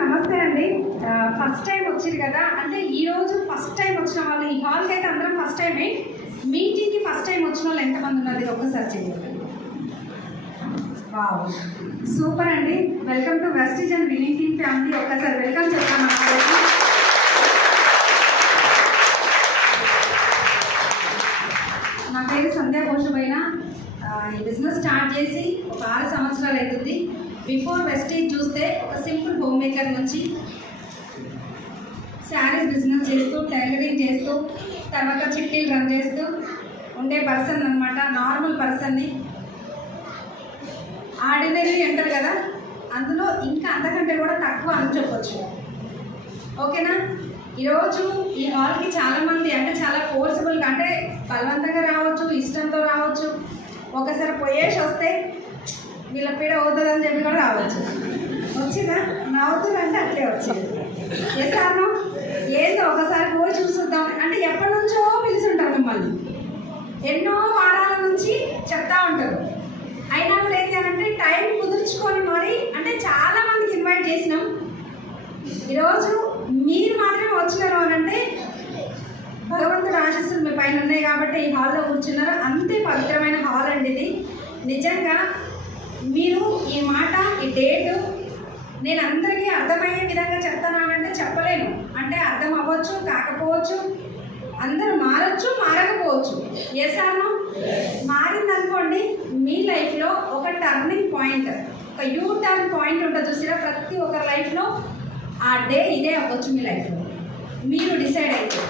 నమస్తే అండి. First time వచ్చారు కదా, అంటే ఈరోజు ఫస్ట్ టైం వచ్చిన వాళ్ళు ఈ హాల్కి అయితే అందరం ఫస్ట్ టైమే. మీటింగ్కి ఫస్ట్ టైం వచ్చిన వాళ్ళు ఎంతమంది ఉన్నది ఒక్కసారి చేయండి. వావ్, సూపర్ అండి. Welcome to Vestige and winning team family. ఒక్కసారి వెల్కమ్ చెప్తాను. నా పేరు సంధ్యా భూషబైన. ఈ బిజినెస్ స్టార్ట్ చేసి ఒక 6 సంవత్సరాలు అవుతుంది. బిఫోర్ వెస్టీజ్ చూస్తే ఒక సింపుల్ హోమ్ మేకర్ నుంచి శారీస్ బిజినెస్ చేస్తూ, టైలరింగ్ చేస్తూ, తర్వాత చిట్టీలు రన్ చేస్తూ ఉండే పర్సన్ అనమాట. నార్మల్ పర్సన్ని, ఆర్డినరీ అంటారు కదా, అందులో ఇంకా అంతకంటే కూడా తక్కువ అని చెప్పొచ్చు. ఓకేనా? ఈరోజు ఈ హాల్కి చాలామంది అంటే చాలా ఫోర్సిబుల్గా, అంటే బలవంతంగా రావచ్చు, ఇష్టంతో రావచ్చు, ఒకసారి పోయేసి వస్తే వీళ్ళ పీడ అవుతుందని చెప్పి కూడా రావచ్చు. వచ్చిందా? నవ్వుతుందంటే అట్లే వచ్చింది. చేస్తాను ఏందో ఒకసారి పోయి చూసుద్దాం అంటే ఎప్పటి నుంచో పిలుచుంటారు మిమ్మల్ని, ఎన్నో వారాల నుంచి చెప్తా ఉంటారు. అయినా కూడా ఏంటి అంటే టైం కుదుర్చుకొని మరి అంటే చాలామందికి ఇన్వైట్ చేసినాం. ఈరోజు మీరు మాత్రమే వచ్చినారు అని అంటే భగవంతుడు ఆశీస్సులు మీ పైన ఉన్నాయి కాబట్టి ఈ హాల్లో కూర్చున్నారు. అంతే పవిత్రమైన హాల్ అండి ఇది. నిజంగా మీరు ఈ మాట, ఈ డేటు నేను అందరికీ అర్థమయ్యే విధంగా చెప్తానంటే చెప్పలేను. అంటే అర్థం అవ్వచ్చు, కాకపోవచ్చు, అందరూ మారచ్చు, మారకపోవచ్చు. ఎస్ ఆర్ మారిందనుకోండి, మీ లైఫ్లో ఒక టర్నింగ్ పాయింట్, ఒక యూ టర్న్ పాయింట్ ఉంటుంది చూసినా ప్రతి ఒక్కరి లైఫ్లో. ఆ డే ఇదే అవ్వచ్చు మీ లైఫ్లో. మీరు డిసైడ్ అయితే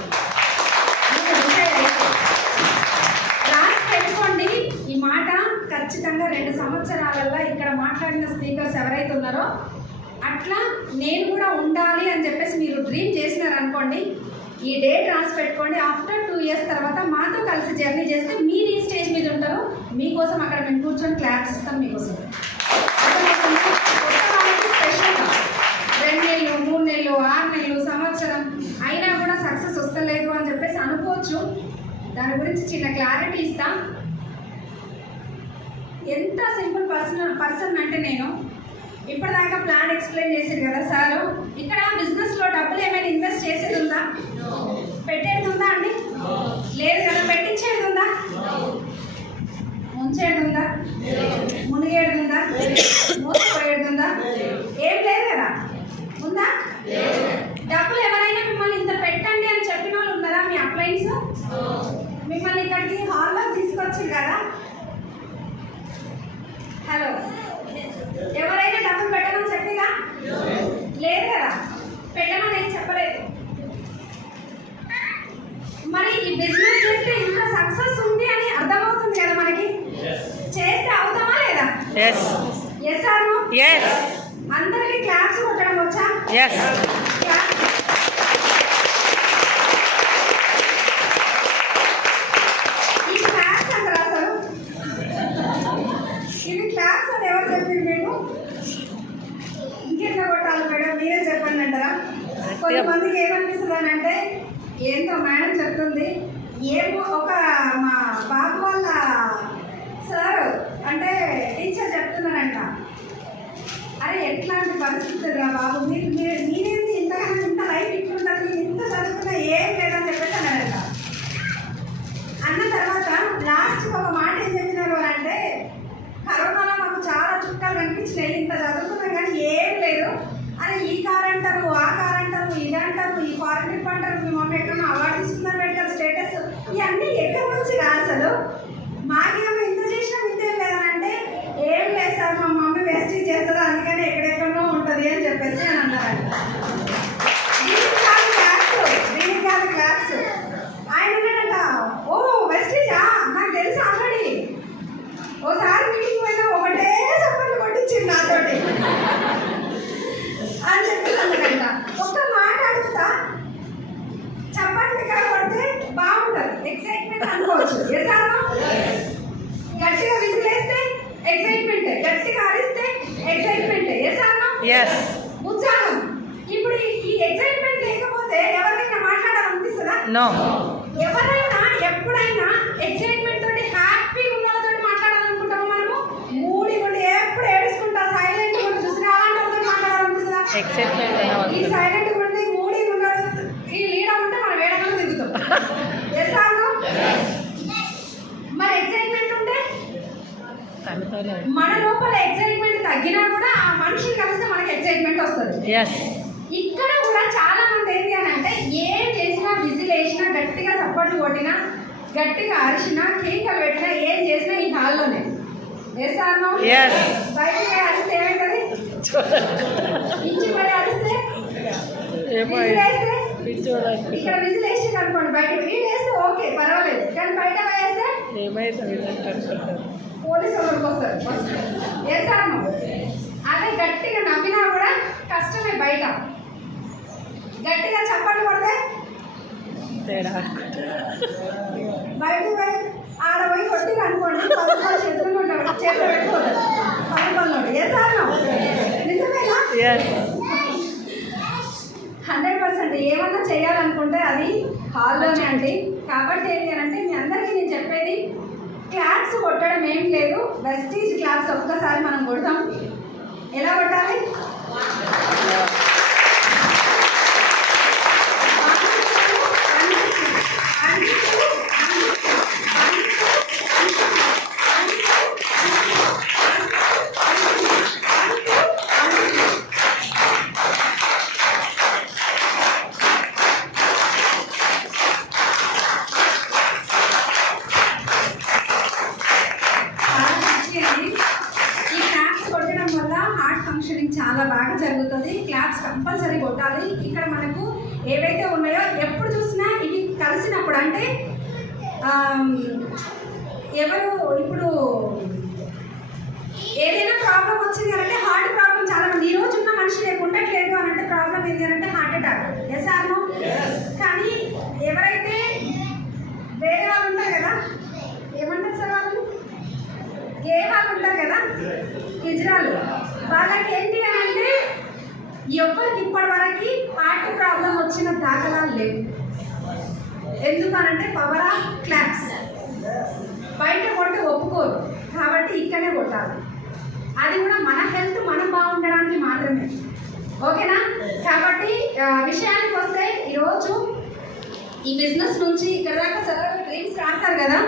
రాసి పెట్టుకోండి ఈ మాట. ఖచ్చితంగా 2 సంవత్సరాలలో ఇక్కడ మాట్లాడిన స్పీకర్స్ ఎవరైతే ఉన్నారో అట్లా నేను కూడా ఉండాలి అని చెప్పేసి మీరు డ్రీమ్ చేసినారనుకోండి, ఈ డేట్ రాసి పెట్టుకోండి. ఆఫ్టర్ 2 ఇయర్స్ తర్వాత మాతో కలిసి జర్నీ చేస్తే మీరు ఈ స్టేజ్ మీద ఉంటారు. మీకోసం అక్కడ మేము కూర్చొని క్లాప్స్ ఇస్తాం మీకోసం. స్పెషల్ 2 నెలలు, 3 నెలలు, 6 నెలలు, సంవత్సరం అయినా కూడా సక్సెస్ వస్తలేదు అని చెప్పేసి అనుకోవచ్చు. దాని గురించి చిన్న క్లారిటీ ఇస్తాం. ఎంత సింపుల్ పర్సన్ అంటే, నేను ఇప్పటిదాకా ప్లాన్ ఎక్స్ప్లెయిన్ చేశారు కదా సార్. ఇక్కడ బిజినెస్లో డబ్బులు ఏమైనా ఇన్వెస్ట్ చేసేది ఉందా? పెట్టేది ఉందా అండి? లేదు కదా. పెట్టించేది ఉందా? ముంచేది ఉందా? మునిగేది ఉందా? మోసపోయేది ఉందా? ఏం లేదు కదా. ఉందా? డబ్బులు ఎవరైనా మిమ్మల్ని ఇంత పెట్టండి అని చెప్పిన వాళ్ళు ఉన్నారా? మీ అప్లయన్స్ మిమ్మల్ని ఇక్కడికి హాల్లో తీసుకొచ్చారు కదా. హలో, ఎవరైనా డబ్బులు పెట్టమని చెప్పిరా? లేదు కదా. పెట్టమని ఏం చెప్పలేదు. మరి ఈ బిజినెస్ చేస్తే ఇంత సక్సెస్ ఉంది అని అర్థమవుతుంది కదా మనకి. చేస్తే అవుతామా లేదా? Yes or no? అందరికి క్లాప్స్ కొట్టడం వచ్చా? ఈ క్లాప్స్ అంటారా అసలు? ఇది క్లాప్స్ అని ఎవరు చెప్పింది మీకు? ఇంకెట్లా కొట్టాలి మేడం, మీరే చెప్పండి అంటారా? కొంతమందికి ఏమనిపిస్తుంది అని అంటే, ఏంటో మేడం చెప్తుంది, ఏమో ఒక మా బాబు వాళ్ళ సార్ అంటే టీచర్ చెప్తున్నారంట, అరే ఎట్లాంటి పరిస్థితులు రా బాబు, మీరేంటి ఇంతకన్నా ఇంత లైఫ్ ఇట్లుంటుంది, మీరు ఇంత చదువుకున్నా ఏం లేదని చెప్పేసి అన్నారంట. అన్న తర్వాత లాస్ట్ ఒక మాట ఏం చెప్పినారు అంటే, కరోనాలో మాకు చాలా చుట్టాలు కనిపించినాయి, ఇంత చదువుకున్నాం కానీ ఏం లేదు. అరే ఈ కార్ అంటారు, ఆ కార్ అంటారు, ఇది అంటారు, ఈ ఫారెన్ ట్రిప్ అంటారు, మీ మమ్మీ ఎక్కడన్నా అవార్డు తీసుకున్నారు పెడతారు, స్టేటస్, ఇవన్నీ ఎక్కడి నుంచి రా అసలు? మాకేమో ఇంత చేసినాం ఇంతేం లేదని అంటే, ఏం లేదు సార్ మా మమ్మీ వెస్టీజ్ చేస్తుంది అందుకని ఎక్కడెక్కడో ఉంటుంది అని చెప్పేసి అని అన్నారంట. దీనికి కాదు క్లాప్స్. ఆయన ఉన్నాడంట, ఓ వెస్టీజా నాకు తెలుసు ఆల్రెడీ, ఓసారి మీటింగ్ పోయినా ఒకటే చప్పట్లు కొట్టించింది నాతోటి అని చెప్పేసి అన్నదంట. ఒక్క మాట అడుగుతా, చప్పట్లు ఇక్కడ కొడితే బాగుంటుంది, ఎక్సైట్మెంట్ అనుకోవచ్చు. ఎసాను గట్టిగా విసిలేస్తే ఎక్సైట్మెంట్, గట్టిగా అరిస్తే ఎక్సైట్మెంట్. ఎసాను ఉత్సాహం. ఇప్పుడు ఈ ఎక్సైట్మెంట్ లేకపోతే ఎవరికైనా మాట్లాడాలనిపిస్తుందా? ఎవరైనా ఎప్పుడైనా ఎక్సైట్మెంట్ తోటి హ్యాపీగా ఉన్న వాళ్ళతో మాట్లాడాలనుకుంటాము. మనము మూడి ఉండి ఎప్పుడు ఏడుచుకుంటా సైలెంట్ కూడా చూసినా అలాంటి వాళ్ళతో మాట్లాడాలనిపిస్తుందా? ఈ సైలెంట్ ఉండి మూడీ ఉన్నాడు, ఈ లీడర్ ఉంటే మనం వేడగానే దిగుతాం. మరి ఎక్సైట్మెంట్ ఉంటే మన లోపల ఎక్సైట్మెంట్ తగ్గినా కూడా ఆ మనిషిని కలిస్తే మనకి ఎక్సైట్మెంట్ వస్తుంది. ఇక్కడ కూడా చాలా మంది ఏంటి అని అంటే ఏం చేసినా విజిల్ వేసినా గట్టిగా చప్పట్లు కొట్టినా గట్టిగా అరిచినా కేకలు పెట్టినా ఏం చేసినా ఈ హాల్లోనే వేస్తాను. బయటకి అరిస్తే ఏమవుతుంది? ఇంచి పడి అరిస్తే ఇక్కడ విజిల్ వేసి అనుకోండి, బయట వీళ్ళు వేస్తే ఓకే పర్వాలేదు, కానీ బయట వేస్తే పోలీసు వాళ్ళకి వస్తారు. వేస్తాను అదే గట్టిగా నవ్వినా కూడా కష్టమే. బయట గట్టిగా చప్పట్లు కొడితే బయట ఆడ పోయి కొట్టి అనుకోండి, 10 చేతులు ఉంటాడు, చేతులు పెట్టుకోలేదు 10 వేస్తాను. నిజమేనా? 100% ఏమన్నా చేయాలనుకుంటే అది హాల్లోనే అండి. కాబట్టి ఏంటి అని అంటే మీ అందరికీ నేను చెప్పేది క్లాప్స్ కొట్టడం ఏం లేదు, వెస్టీజ్ క్లాప్స్ ఒక్కసారి మనం కొడతాం. ఎలా కొట్టాలి? చాలా బాగా జరుగుతుంది. క్లాప్స్ కంపల్సరీ కొట్టాలి. ఇక్కడ మనకు ఏవైతే ఉన్నాయో ఎప్పుడు చూసినా ఇవి కలిసినప్పుడు అంటే ఎవరు ఇప్పుడు ఏదైనా ప్రాబ్లం వచ్చింది అంటే హార్ట్ ప్రాబ్లం చాలా మంది ఈ రోజు ఉన్న మనిషి రేపు ఉండట్లేదు అని అంటే ప్రాబ్లం ఏంటి అంటే heart attack. Yes or no? కానీ ఎవరైతే వేరే వాళ్ళు ఉంటారు కదా, ఏమంటారు సార్ వాళ్ళు, ఏ వాళ్ళు ఉంటారు కదా హిజ్రాలు, వాళ్ళకి ఏంటి అని అంటే ఎవరికి ఇప్పటి వరకు హార్ట్ ప్రాబ్లం వచ్చిన దాఖలాలు లేవు. ఎందుకనంటే పవర్ ఆఫ్ క్లాప్స్. బయట కొట్టి ఒప్పుకోరు కాబట్టి ఇక్కడే కొట్టాలి. అది కూడా మన హెల్త్ మనం బాగుండడానికి మాత్రమే. ఓకేనా? కాబట్టి విషయానికి వస్తే ఈరోజు ఈ బిజినెస్ నుంచి ఇక్కడ దాకా సార్ డ్రీమ్స్ రాస్తారు కదా.